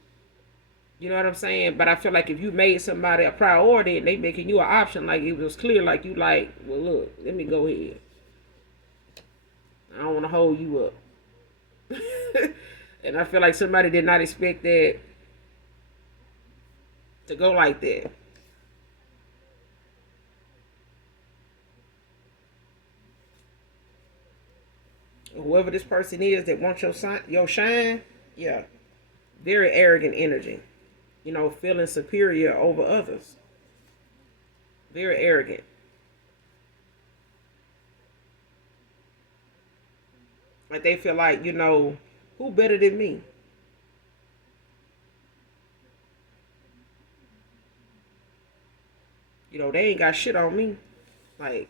You know what I'm saying? But I feel like if you made somebody a priority and they making you an option, like it was clear, like you like, well, look, let me go ahead. I don't want to hold you up. And I feel like somebody did not expect that to go like that. Whoever this person is that wants your shine, yeah, very arrogant energy. Feeling superior over others. Very arrogant. Like they feel like, who better than me? They ain't got shit on me. Like,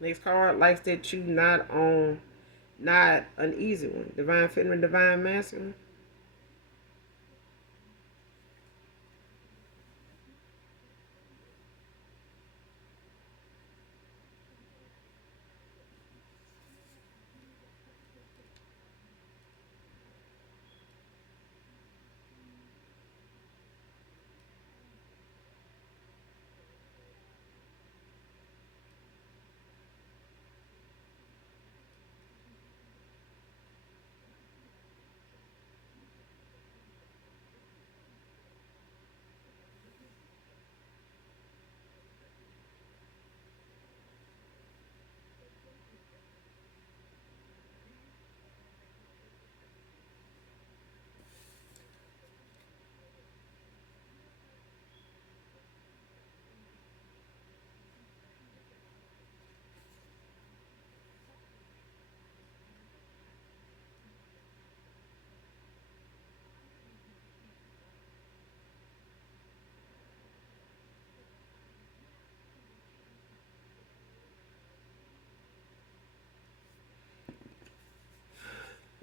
next card, life that you not on, not an easy one. Divine feminine, divine masculine.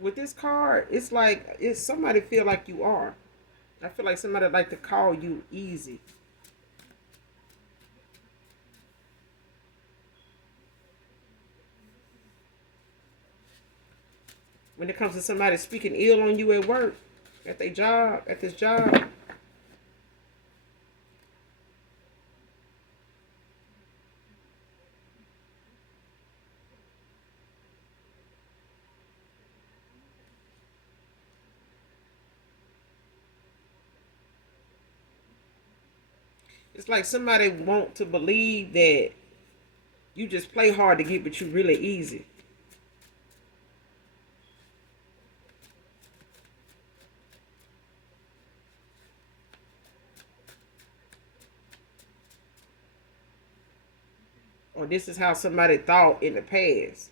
With this card, it's like it's somebody feel like you are. I feel like somebody like to call you easy. When it comes to somebody speaking ill on you at work, at their job, at this job, it's like somebody want to believe that you just play hard to get, but you really easy. Or this is how somebody thought in the past.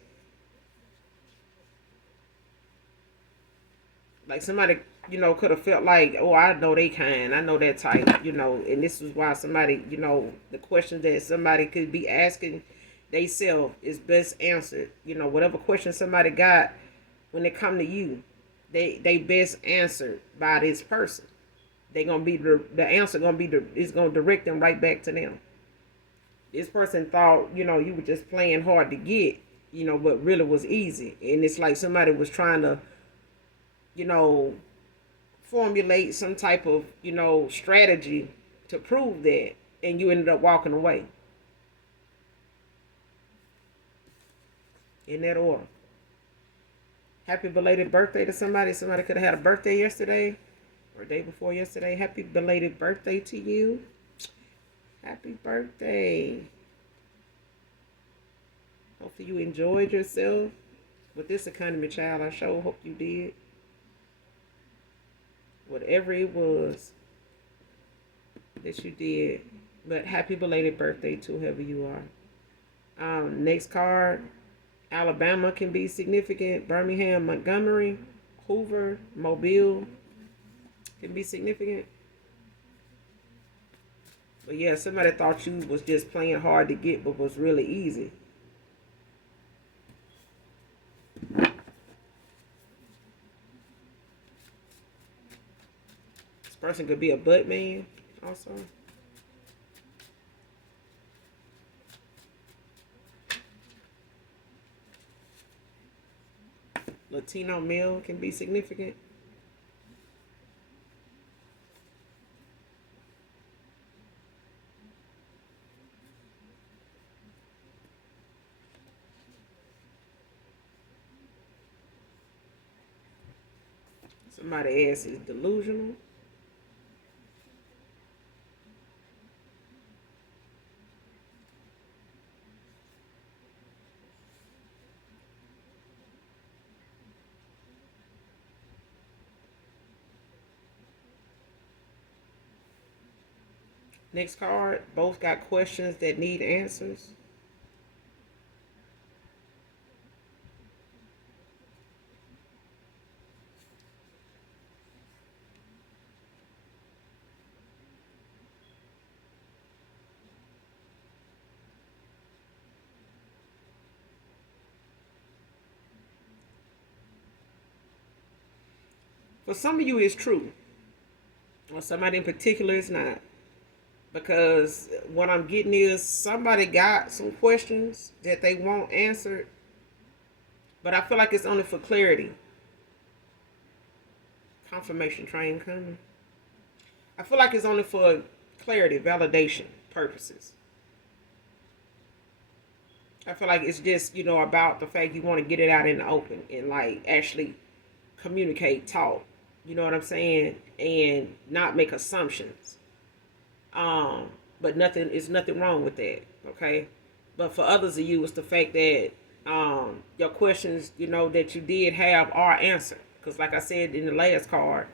Like somebody, could have felt like, oh, I know they kind, I know that type, and this is why somebody, the question that somebody could be asking they self is best answered. Whatever question somebody got when they come to you, they best answered by this person. They gonna be the answer gonna be is gonna direct them right back to them. This person thought, you were just playing hard to get, but really was easy. And it's like somebody was trying to, you know, formulate some type of, strategy to prove that. And you ended up walking away. In that order. Happy belated birthday to somebody. Somebody could have had a birthday yesterday or day before yesterday. Happy belated birthday to you. Happy birthday. Hopefully you enjoyed yourself. With this economy, child, I sure hope you did. Whatever it was that you did. But happy belated birthday to whoever you are. Next card. Alabama can be significant. Birmingham, Montgomery, Hoover, Mobile can be significant. But yeah, somebody thought you was just playing hard to get, but was really easy. This person could be a butt man also. Latino male can be significant. Somebody else is delusional. Next card, both got questions that need answers. For some of you, it's true. Or somebody in particular, it's not. Because what I'm getting is somebody got some questions that they want answered, but I feel like it's only for clarity. Confirmation train coming. I feel like it's only for clarity, validation purposes. I feel like it's just, about the fact you want to get it out in the open and like actually communicate, talk. You know what I'm saying? And not make assumptions. But nothing wrong with that. Okay. But for others of you, it's the fact that your questions, that you did have are answered. Because like I said in the last card,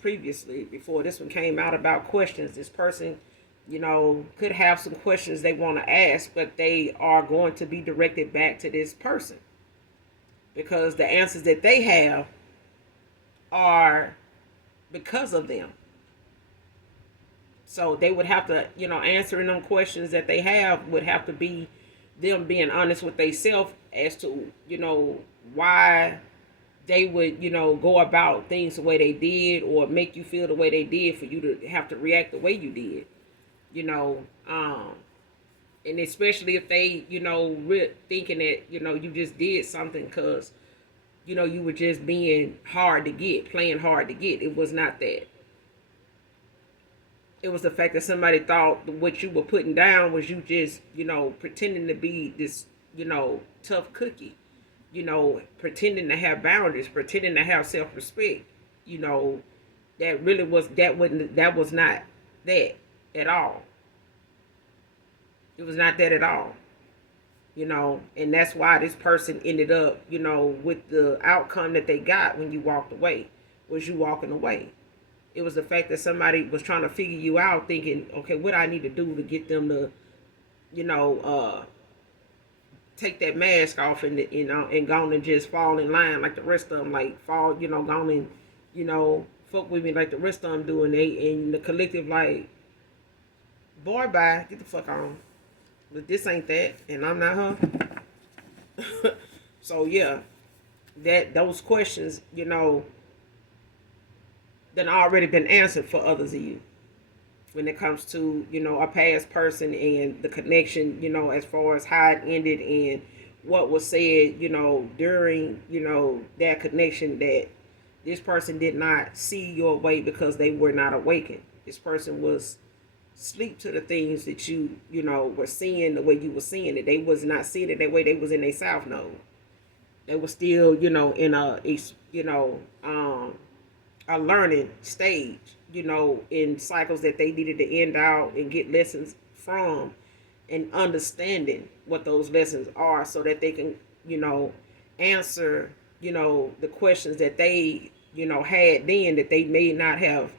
previously, before this one came out about questions, this person, could have some questions they want to ask, but they are going to be directed back to this person. Because the answers that they have are because of them. So they would have to, answering them questions that they have would have to be them being honest with themselves as to, why they would, go about things the way they did or make you feel the way they did for you to have to react the way you did, and especially if they, thinking that, you just did something because, you were just being hard to get, playing hard to get. It was not that. It was the fact that somebody thought what you were putting down was you just, pretending to be this, tough cookie, pretending to have boundaries, pretending to have self-respect, that really was, that was not that at all. It was not that at all. And that's why this person ended up, with the outcome that they got when you walked away, was you walking away. It was the fact that somebody was trying to figure you out, thinking, okay, what I need to do to get them to, take that mask off and go and just fall in line like the rest of them, like fall, go and, fuck with me like the rest of them do, and they in the collective like, boy, bye, get the fuck on. But this ain't that, and I'm not her. So yeah, those questions, then already been answered for others of you when it comes to, a past person and the connection, as far as how it ended and what was said, during, that connection, that this person did not see your way because they were not awakened. This person was sleep to the things that you, were seeing the way you were seeing it. They was not seeing it that way. They was in a south node. They were still, in a learning stage, in cycles that they needed to end out and get lessons from, and understanding what those lessons are so that they can, answer, the questions that they, had then that they may not have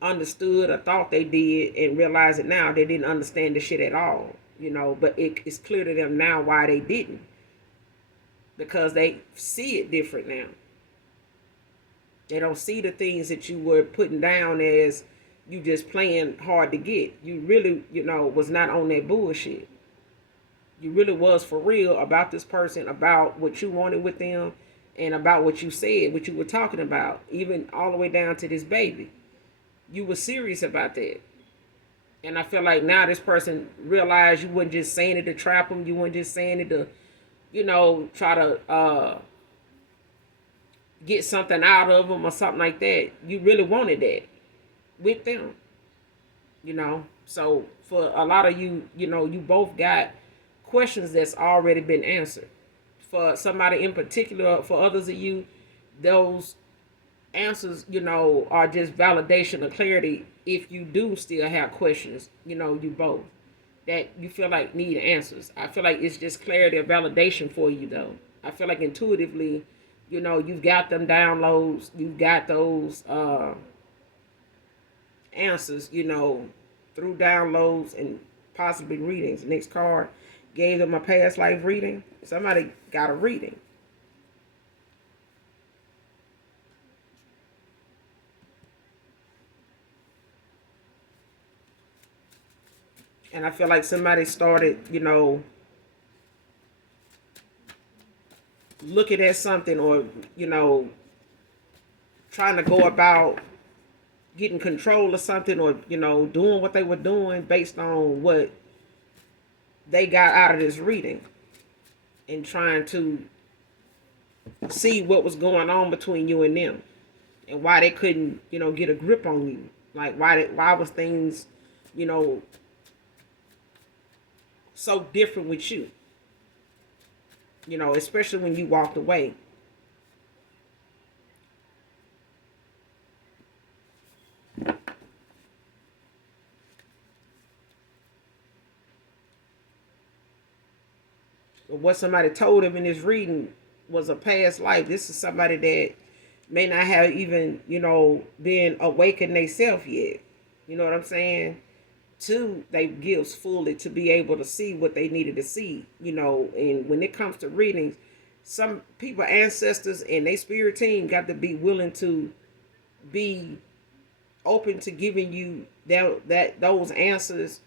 understood or thought they did, and realize it now they didn't understand the shit at all, but it's clear to them now why they didn't, because they see it different now. They don't see the things that you were putting down as you just playing hard to get. You really, was not on that bullshit. You really was for real about this person, about what you wanted with them, and about what you said, what you were talking about, even all the way down to this baby. You were serious about that. And I feel like now this person realized you wasn't just saying it to trap them. You weren't just saying it to, try to get something out of them or something like that. You really wanted that with them, So for a lot of you, you both got questions that's already been answered. For somebody in particular, for others of you, those answers, are just validation or clarity. If you do still have questions, you both that you feel like need answers. I feel like it's just clarity or validation for you, though. I feel like intuitively, you've got them downloads, you've got those answers, through downloads and possibly readings. Next card gave them a past life reading. Somebody got a reading. And I feel like somebody started, looking at something, or, trying to go about getting control of something, or, doing what they were doing based on what they got out of this reading, and trying to see what was going on between you and them, and why they couldn't, get a grip on you. Like, why was things, so different with you, especially when you walked away. What somebody told him in this reading was a past life. This is somebody that may not have even, been awakened themselves yet. You know what I'm saying? To they gifts fully to be able to see what they needed to see, and when it comes to readings, some people, ancestors and their spirit team, got to be willing to be open to giving you those answers,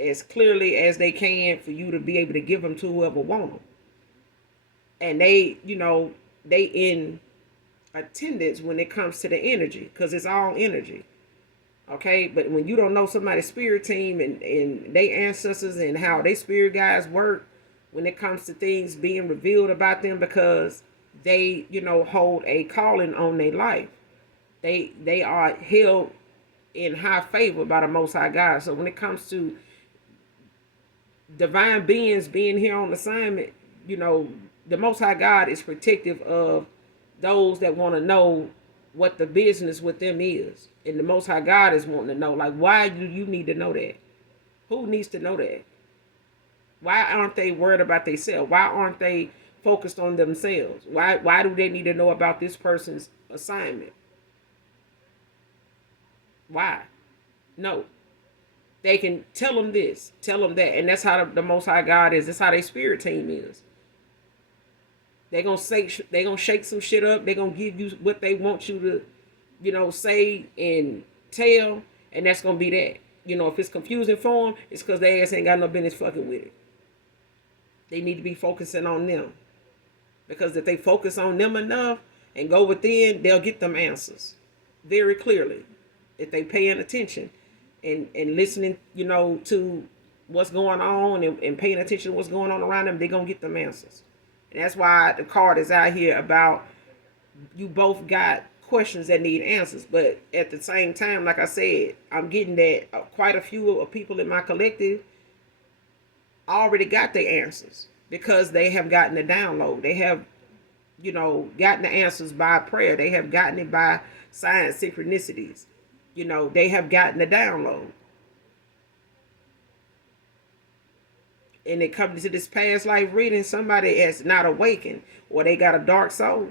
as clearly as they can, for you to be able to give them to whoever want them. And they in attendance when it comes to the energy, because it's all energy. Okay, but when you don't know somebody's spirit team and they ancestors and how they spirit guides work when it comes to things being revealed about them, because they, hold a calling on their life. They are held in high favor by the Most High God. So when it comes to divine beings being here on assignment, the Most High God is protective of those that want to know what the business with them is. And the Most High God is wanting to know, like, why do you need to know that? Who needs to know that? Why aren't they worried about themselves? Why aren't they focused on themselves? Why do they need to know about this person's assignment? Why? No. They can tell them this, tell them that. And that's how the Most High God is. That's how their spirit team is. They're going to shake some shit up. They're going to give you what they want you to, say and tell. And that's going to be that. If it's confusing for them, it's because their ass ain't got no business fucking with it. They need to be focusing on them. Because if they focus on them enough and go within, they'll get them answers very clearly. If they paying attention and listening, to what's going on and paying attention to what's going on around them, they're going to get them answers. And that's why the card is out here about you both got questions that need answers. But at the same time, like I said, I'm getting that quite a few of people in my collective already got their answers because they have gotten the download. They have, gotten the answers by prayer. They have gotten it by signs, synchronicities. They have gotten the download. and it comes to this past life reading, somebody has not awakened or they got a dark soul.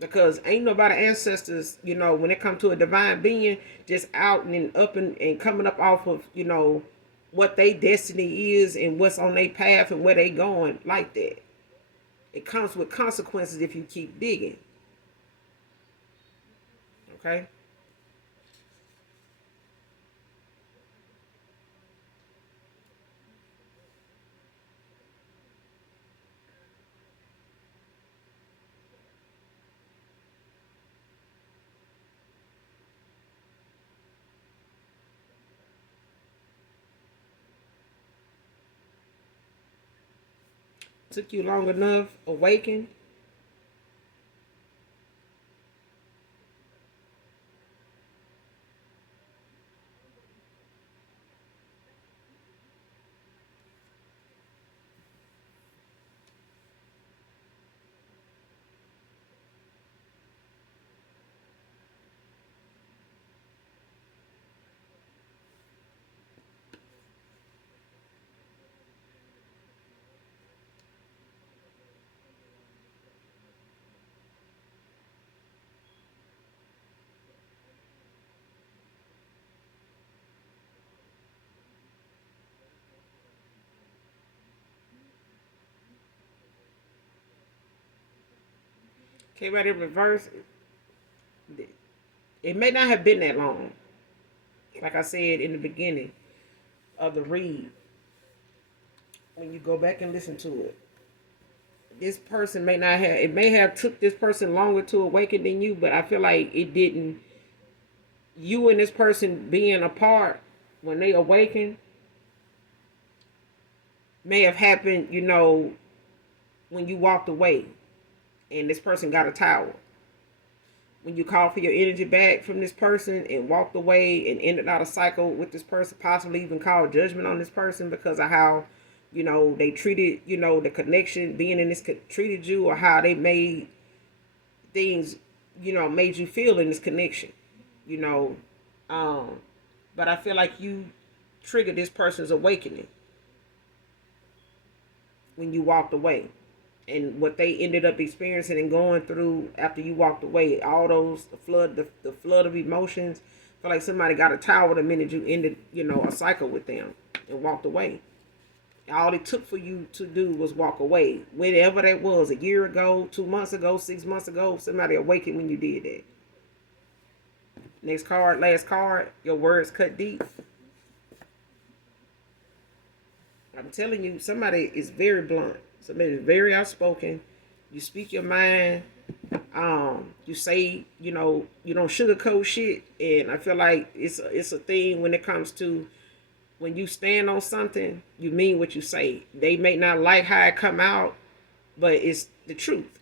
Because ain't nobody ancestors, when it comes to a divine being, just out and up and coming up off of, what their destiny is and what's on their path and where they going like that. It comes with consequences if you keep digging. Okay? Took you long enough, awaken. Came out in reverse. It may not have been that long. Like I said in the beginning of the read, when you go back and listen to it, this person may not have. It may have took this person longer to awaken than you, but I feel like it didn't. You and this person being apart when they awaken may have happened, when you walked away and this person got a towel. When you called for your energy back from this person and walked away and ended out a cycle with this person, possibly even called judgment on this person because of how, they treated, the connection being in this treated you, or how they made things, made you feel in this connection, you know. But I feel like you triggered this person's awakening when you walked away. And what they ended up experiencing and going through after you walked away, all those the flood of emotions. I feel like somebody got a towel the minute you ended, a cycle with them and walked away. All it took for you to do was walk away. Whenever that was, a year ago, 2 months ago, 6 months ago, somebody awakened when you did that. Next card, last card, your words cut deep. I'm telling you, somebody is very blunt. Somebody is very outspoken. You speak your mind. You say, you don't sugarcoat shit. And I feel like it's a thing when it comes to when you stand on something, you mean what you say. They may not like how it come out, but it's the truth.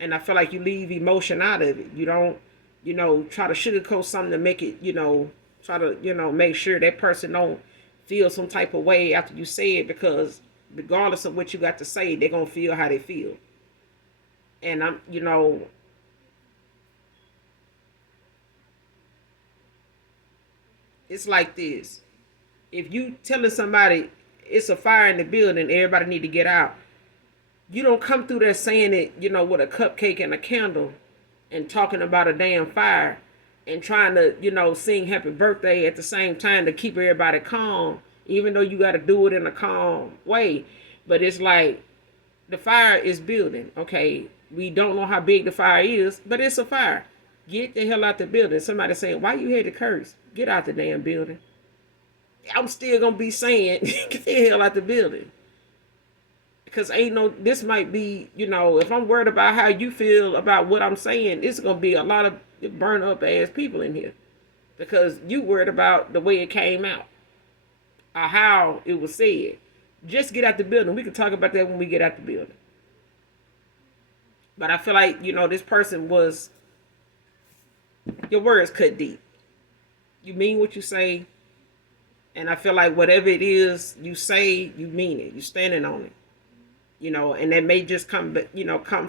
And I feel like you leave emotion out of it. You don't, try to sugarcoat something to make it, try to, make sure that person don't feel some type of way after you say it, because regardless of what you got to say, they're going to feel how they feel. And it's like this. If you telling somebody it's a fire in the building, everybody need to get out. You don't come through there saying it, with a cupcake and a candle and talking about a damn fire and trying to, sing happy birthday at the same time to keep everybody calm, even though you got to do it in a calm way. But it's like the fire is building, okay? We don't know how big the fire is, but it's a fire. Get the hell out the building. Somebody saying, why you had to curse? Get out the damn building. I'm still going to be saying, get the hell out the building. Because this might be, if I'm worried about how you feel about what I'm saying, it's going to be a lot of burn up ass people in here. Because you worried about the way it came out. Or how it was said. Just get out the building. We can talk about that when we get out the building. But I feel like, this person was, your words cut deep. You mean what you say. And I feel like whatever it is you say, you mean it. You're standing on it. And that may just come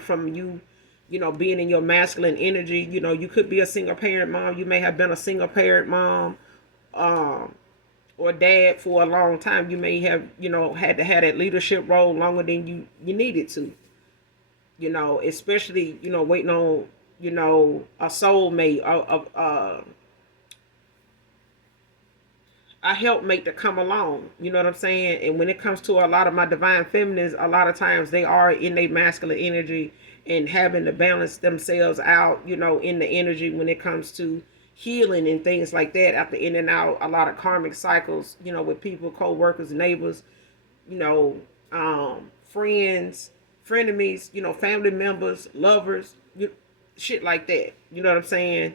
from you, being in your masculine energy. You could be a single parent mom. You may have been a single parent mom or dad for a long time. You may have, had to have that leadership role longer than you needed to. Especially, waiting on, a soulmate, a helpmate to come along. You know what I'm saying? And when it comes to a lot of my divine feminines, a lot of times they are in their masculine energy and having to balance themselves out, in the energy when it comes to healing and things like that after in and out a lot of karmic cycles, with people, co-workers, neighbors, you know, friends, frenemies, family members, lovers, shit like that. You know what I'm saying?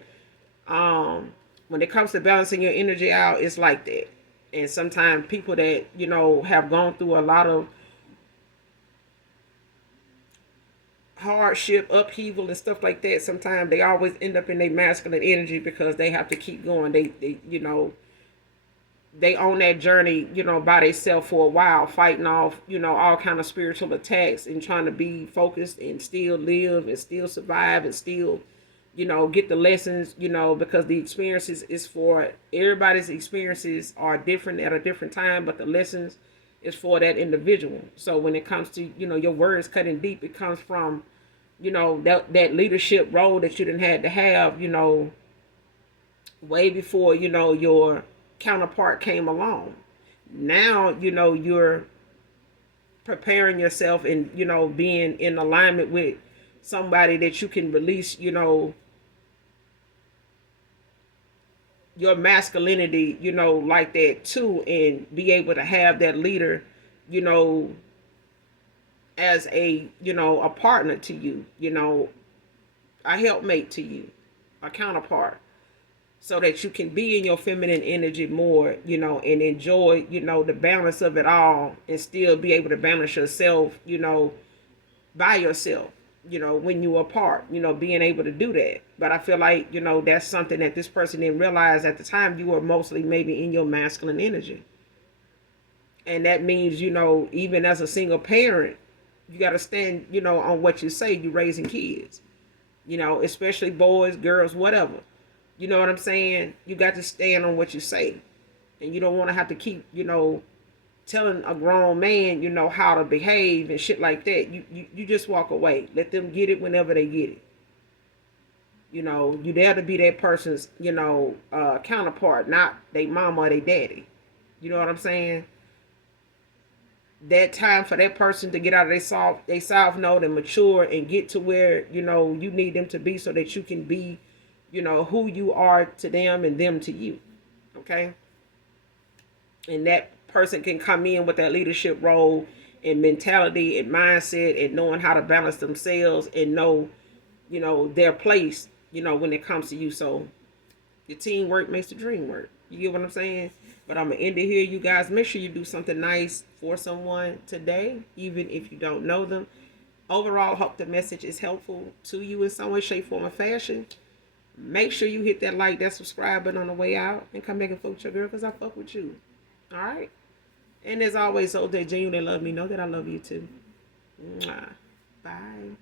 When it comes to balancing your energy out, it's like that. And sometimes people that, have gone through a lot of hardship, upheaval, and stuff like that, sometimes they always end up in their masculine energy because they have to keep going. They on that journey, by themselves for a while, fighting off, all kind of spiritual attacks and trying to be focused and still live and still survive and still, get the lessons, because the experiences is for everybody's experiences are different at a different time, but the lessons is for that individual. So when it comes to, your words cutting deep, it comes from, that leadership role that you didn't had to have, way before, your counterpart came along. Now, you're preparing yourself and, being in alignment with somebody that you can release, your masculinity, like that too, and be able to have that leader, as a partner to you, a helpmate to you, a counterpart, so that you can be in your feminine energy more, and enjoy, the balance of it all and still be able to balance yourself, by yourself, when you apart, being able to do that. But I feel like, that's something that this person didn't realize at the time. You were mostly maybe in your masculine energy. And that means, even as a single parent, you got to stand, on what you say. You're raising kids, especially boys, girls, whatever. You know what I'm saying? You got to stand on what you say. And you don't want to have to keep, telling a grown man, how to behave and shit like that. You just walk away. Let them get it whenever they get it. You there to be that person's, counterpart, not they mama or they daddy. You know what I'm saying? That time for that person to get out of their soft note and mature and get to where, you need them to be so that you can be, who you are to them and them to you. Okay? And that person can come in with that leadership role and mentality and mindset and knowing how to balance themselves and know, their place, when it comes to you. So your teamwork makes the dream work. You get what I'm saying? But I'm going to end it here, you guys. Make sure you do something nice for someone today, even if you don't know them. Overall, hope the message is helpful to you in some way, shape, form, or fashion. Make sure you hit that like, that subscribe button on the way out, and come back and fuck with your girl, because I fuck with you. All right? And as always, those that genuinely love me know that I love you too. Mwah. Bye.